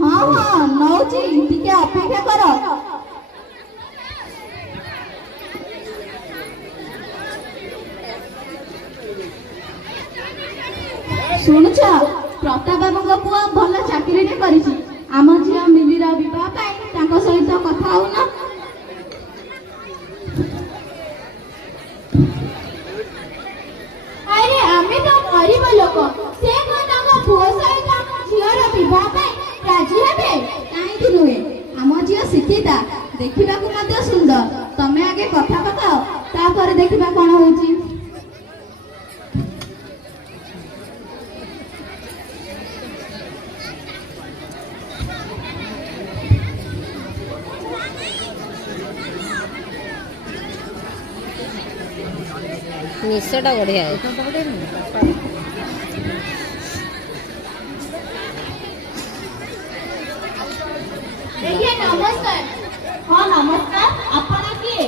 हाँ हाँ नौची टिके अपेक्षा कर शुणुच प्रताप बाबू पुआ भल चाकरी करिछि आम झिया मिलिर बह सहित कथा होना अरे आमे तो गरीब लोक से पुओ सहित झीर बह राजी हे कहीं नुहे आम झी शिक्षिता देखा सुंदर तमें आगे कथा पकाओ तापर देखा कौन हो निश्चयटा बढ़िया है नमस्कार हाँ नमस्कार आपण किए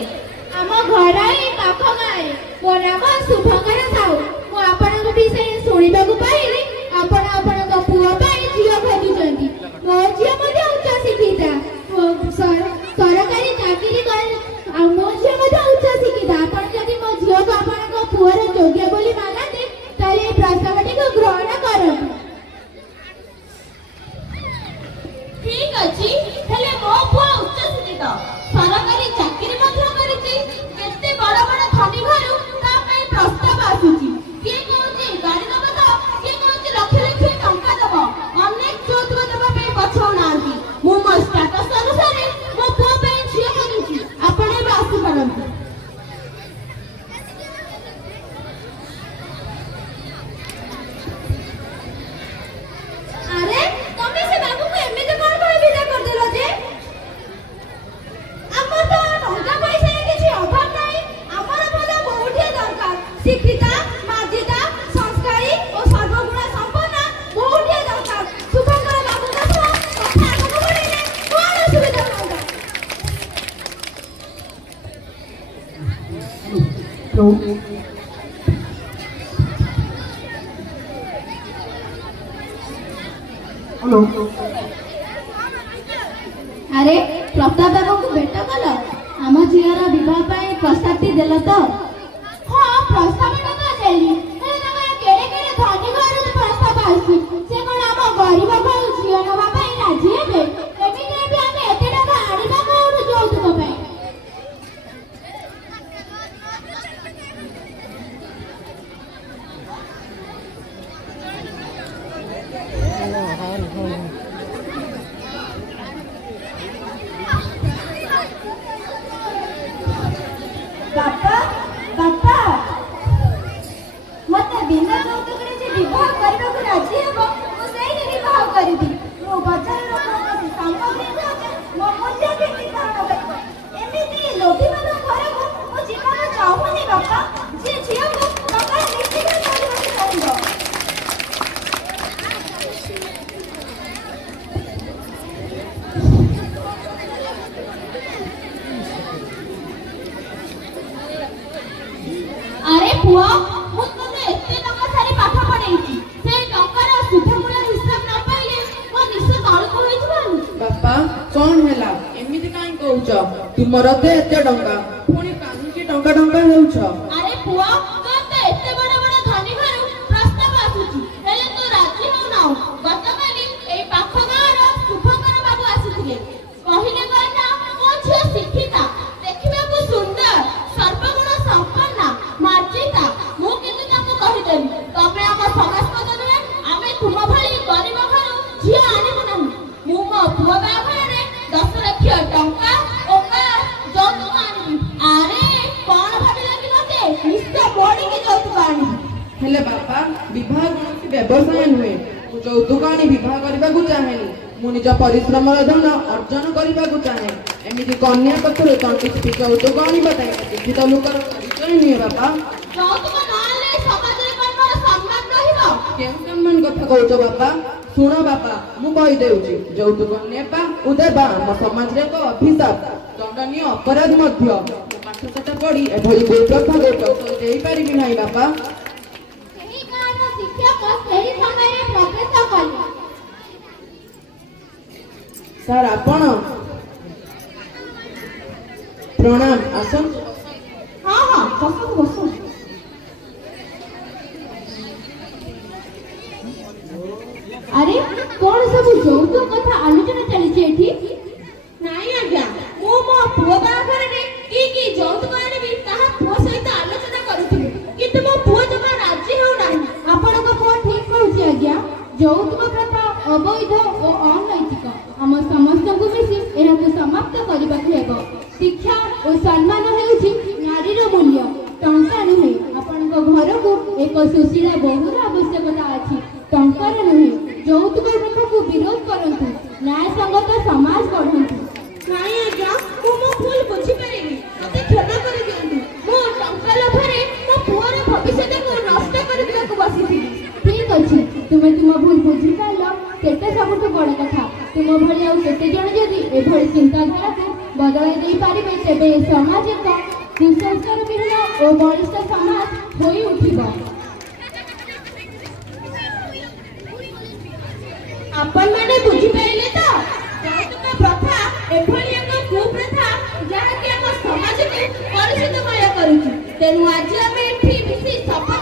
आम घर पाख गाँव मो नाम शुभंकर साहू मुझे विषय शुणा पाइली आपण पुओ झील खोजुंट मो झी उच्च शिक्षिता सरकारी चाकरी मो झी उच्च शिक्षिता आप मो झील को आप पुअर योग्य बोली मानते ताले प्रस्तावटी को ग्रहण कर ठीक अछि हेले मो पुआ उच्च शिक्षित सरकारी चाकरी मध्य करिछि केते बड़ बड़ धनी घरु ता पई प्रस्ताव आसुछि के कहउछि गाड़ी दबा तो के कहउछि लक्ष लक्ष टंका दबा अनेक चौथुक दबा पे पछौ नांती मो मो स्टेटस अनुसार मो पुआ पे झियो करिछि आपणे आसि परंतु अरे तमे से बाबू को एमिते कोन कोन विदा कर देलो जे हमर तो टंका पैसा किछि अभाव नाही हमर भला बहुठी दरकार शिक्षिता मार्जिता संस्कारी और सर्वगुण संपन्न बहुठी दरकार शुभंकर बाबू का कथा आगु बढ़िले कोन असुविधा होगा हेलो अरे प्रताप बाबू को भेट कल आम झीर बह प्रस्ताव देल तो हाँ प्रस्ताव तो देली केड़े केड़े धनी घर प्रस्ताव आसी से कौन आम गरीब घर झील नवा राजी हे एमिति भी आम एत टका आनिबा कौन यौतुक बापा बापा मत बिना यौतुक विवाह करने को राजी हे मुझे विवाह करी मो बजार कौन सामग्री मो मूल्य के निर्धारण कर एमिति लोभी मान घर को मो जीवन चाहूनी बापा जे झियो को बापा निश्चित करबा चाहिए अरे पुआ मु तने एते टका सारी पाठ पढेइची से टकार सुधमूल हिसाब न पाइले मो निश्चय तळ को होई जबानी बापा कौन हैला एमिति काई कहउछ तुमर ते एते टंका पुनी काहे की टंका टंका हेउछ अरे पुआ तते एते बड़ बड़ धनी घर प्रस्ताव आसुची हेले तो राजी हो नाउ गतकाली एई पाख गाँर शुभंकर बाबू आसीथिले कहिले कहना मो झियो शिक्षिता देखिबा को सुंदर सर्वगुण संपन्न मार्जिता मु किंतु ताको कहिदेली तमे हम समाज बदलले आमे तुम भली गरीब घर झियो आनिबु नाही मु मो पुआ बाघरे 10 लाख टंका ओका जौतुक आनिबी अरे कोन भाबिला कि मते निश्चय मोडी के जौतुक आनिबी हेले बापा विवाह कोनसी व्यवसाय नुहे मु यौतुक आनी विवाह करबा को चाहेनी मु निज परिश्रम धन अर्जन करबा को चाहे एमिति कन्या पक्षर तंटी यौतुक आनी बताई किछि तो लोकर परिचय निये बापा जौतुक नाले समाज रे कोन सम्मान रहिबो केउ सम्मान कथा कहउछ बापा सुन बापा मु कहि देउची यौतुक नेबा उदेबा हम समाज रे को अभिशाप दंडनीय अपराध मध्य पाठ साठ पढ़ी एभली बेप्रथा गोट देई पारिबि नाही बापा एही कारण शिक्षक ସେହି ସମୟରେ ପ୍ରବେଶ କଲେ ସାର୍ ଆପଣ ପ୍ରଣାମ, ଆସନ୍ତୁ। ହଁ ହଁ, ବସନ୍ତୁ ବସନ୍ତୁ। ଆରେ କଣ ସବୁ ଯୌତୁକ କଥା ଆଲୋଚନା ଚାଲିଛି ଏଠି? ନାଇଁ ଆଜ୍ଞା, ମୁଁ ମୋ ପୁଅ ବାହାଘରରେ କି ଯୌତୁକ ଆଣିବି ତାହା ପୁଅ ସହିତ ଆଲୋଚନା କରୁଥିଲି, କିନ୍ତୁ ମୋ ପୁଅ ଜମା ରାଜି ହେଉନାହିଁ। ଆପଣଙ୍କ ପୁଅ ଠିକ କହୁଛି ଆଜ୍ଞା। ଯୌତୁକ ପ୍ରଥା ଅବୈଧ ଓ ଅନୈତିକ। ଆମ ସମସ୍ତଙ୍କୁ ମିଶି ଏହାକୁ ସମାପ୍ତ କରିବାକୁ ହେବ। ଶିକ୍ଷା ଓ ସମ୍ମାନ ହେଉଛି ନାରୀର ମୂଲ୍ୟ, ଟଙ୍କା ନୁହେଁ। ଆପଣଙ୍କ ଘରକୁ ଏକ ସୁଶୀଳା ବୋହୂର ଆବଶ୍ୟକତା ଅଛି, ଟଙ୍କାର ନୁହେଁ। ଯୌତୁକ ପ୍ରଥାକୁ ବିରୋଧ କରନ୍ତୁ, ନ୍ୟାୟସଙ୍ଗତ ସମାଜ ଗଢ଼ନ୍ତୁ। ନାଇଁ ଆଜ୍ଞା, ମୁଁ ମୋ ଭୁଲ ବୁଝିପାରିନି, ମୋତେ କ୍ଷମା କରିଦିଅନ୍ତୁ। ମୁଁ ଟଙ୍କା ଲୋଭରେ ମୋ ପୁଅର ଭବିଷ୍ୟତକୁ ନଷ୍ଟ କରିଦେବାକୁ ବସିଥିଲି। ଠିକ ଅଛି, ତୁମେ ତୁମ ଭୁଲ ବୁଝିପାରିଲ, ସେଟା ସବୁଠୁ ବଡ଼ କଥା। ତୁମ ଭଳି ଆଉ କେତେ ଜଣ ଯଦି ଏଭଳି ଚିନ୍ତାଧାରାକୁ ବଦଳାଇ ଦେଇପାରିବେ, ତେବେ ଏ ସମାଜ ଏକ କୁସଂସ୍କାର ବିହୀନ ଓ ବଳିଷ୍ଠ ସମାଜ ହୋଇ ଉଠିବ। ଆପଣମାନେ ବୁଝିପାରିଲେ ତ? ଯୌତୁକ ପ୍ରଥା ଏଭଳି ଏକ କୁପ୍ରଥା ଯାହାକି ଆମ ସମାଜକୁ କଳୁଷିତମୟ କରୁଛି। ତେଣୁ ଆଜି ଆମେ ଏଠି ମିଶି ଶପଥ